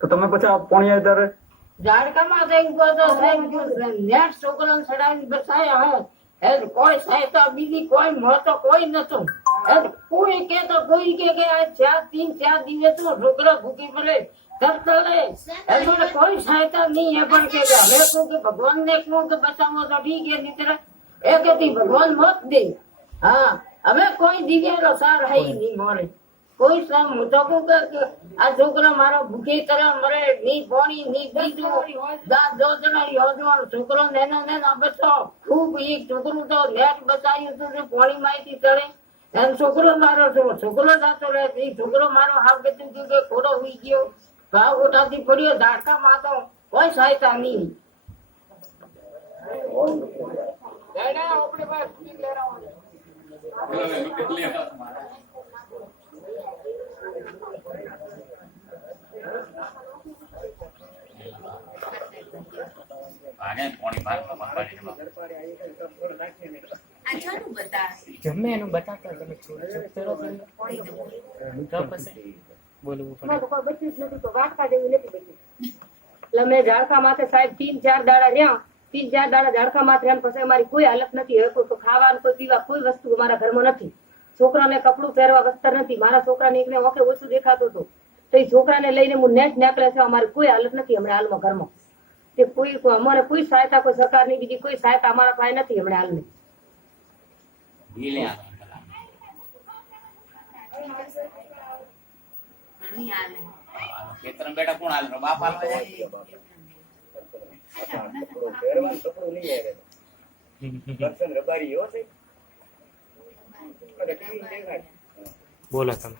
તો તમે પછી પોણિયા ત્યારે ઝાડકામાં તો ઉભો તો સાહેબ નેટ છોકરાને ચડાવીને બસાયા હે કોઈ સહાયતા બીજી કોઈ મળતો કોઈ નતો કોઈ કે તો કોઈ કે આ 4 દિવસ તો છોકરા ભૂખી પડે તરતલે એમને કોઈ સહાયતા નહીં એ પણ કે હવે તો કે ભગવાન ને કહું કે બચાવો તો ઠીક છે નીતર એ કહેતી ભગવાન મત દે હા હવે કોઈ દિવ્યાનો સાર હઈ નહીં મળે કોઈ સામ હું તો કહું કે આ છોકરા મારો ભૂખી તરફ મરે ની પાણી ની બીજું દોધનો યોજવાનો છોકરો નેનો બસો ખૂબ એક છોકરું તો નેટ બચાવ્યું હતું કે પાણી માંથી ચડે એમ છોકરો મારો છોકરો જાતો રહે એ છોકરો મારો હાવ કીધું કે ખોડો હોઈ ગયો ભાવ ગોટાથી પડ્યો ઝાડકામાં તો કોઈ સહાયતા નહીં જમે એનું બતાતા તમે બોલવું એટલે મેં ઝાડકા માથે સાહેબ 3-4 દાડા રહ્યા 3-4 દાડા ઝાડકા માથે રહ્યા પછી અમારી કોઈ હાલત નથી હવે તો ખાવાનું કોઈ પીવા કોઈ વસ્તુ અમારા ઘરમાં નથી છોકરાને કપડું પહેરવા વસ્ત્ર નથી મારા છોકરાને એકને ઓકે ઓછું દેખાતું હતું તો એ છોકરાને લઈને હું નેટ નીકળે છે અમારી કોઈ હાલત નથી હમણાં હાલમાં ઘરમાં તે કોઈ અમારે કોઈ સહાયતા કોઈ સરકારની બીજી કોઈ સહાયતા અમારા પાસે નથી હમણાં હાલની બેટા કોણ હાલ બાપ હાલ બોલો તમે